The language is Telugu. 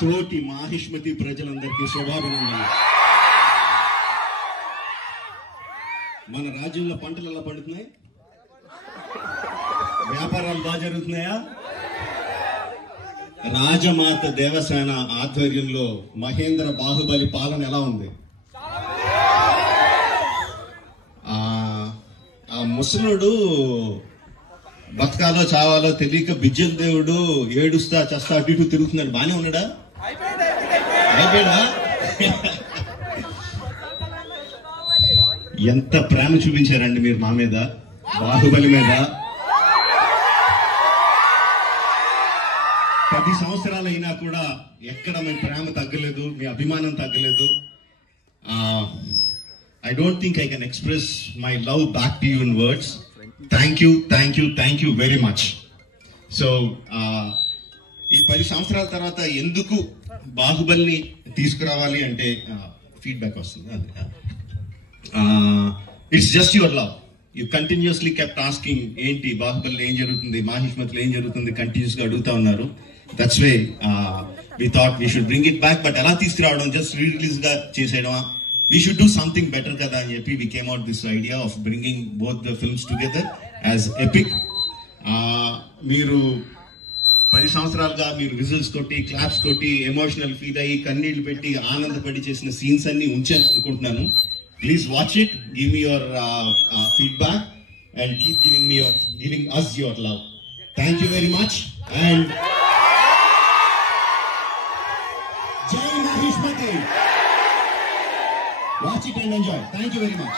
తోటి మాహిష్మతి ప్రజలందరికీ శుభాభినందనలు. మన రాజ్యంలో పంటలు ఎలా పండుతున్నాయి? వ్యాపారాలు బాగా జరుగుతున్నాయా? రాజమాత దేవసేన ఆధ్వర్యంలో మహేంద్ర బాహుబలి పాలన ఎలా ఉంది? ఆ ముసలుడు బతకాలో చావాలో తెలియక బిజ్జల దేవుడు ఏడుస్తా చస్తా అటు ఇటు తిరుగుతున్నాడు. బానే ఉన్నాడా? అయిపోయాడా? ఎంత ప్రేమ చూపించారండి మీరు మా మీద, బాహుబలి మీద. 10 సంవత్సరాలు అయినా కూడా ఎక్కడ మీ ప్రేమ తగ్గలేదు, మీ అభిమానం తగ్గలేదు. I don't think I can express my love back to you in words. Thank you very much. So, ఈ 10 సంవత్సరాల తర్వాత ఎందుకు బాహుబలిని తీసుకురావాలి అంటే ఫీడ్బ్యాక్ వస్తుంది. It's just your love. You continuously kept asking ఏంటి బాహుబలిలో ఏం జరుగుతుంది, మాహిష్మతిలో ఏం జరుగుతుంది, కంటిన్యూస్ గా అడుగుతా ఉన్నారు. That's way we thought we should bring it back. But ఎలా తీసుకురావడం, జస్ట్ రిలీజ్ గా చేసేయడమా? We should do something better kada అని చెప్పి we came out this idea of bringing both the films together as epic. మీరు 10 సంవత్సరాలుగా మీరు విజిల్స్ కొట్టి, క్లాప్స్ కొట్టి, ఎమోషనల్ ఫీల్ అయ్యి, కన్నీళ్లు పెట్టి, ఆనందపడి చేసిన సీన్స్ అన్ని ఉంచాను అనుకుంటున్నాను. Please watch it, give me your feedback and keep giving us your love. Thank you very much and Jai Mahishmati. Watch it and enjoy. Thank you very much.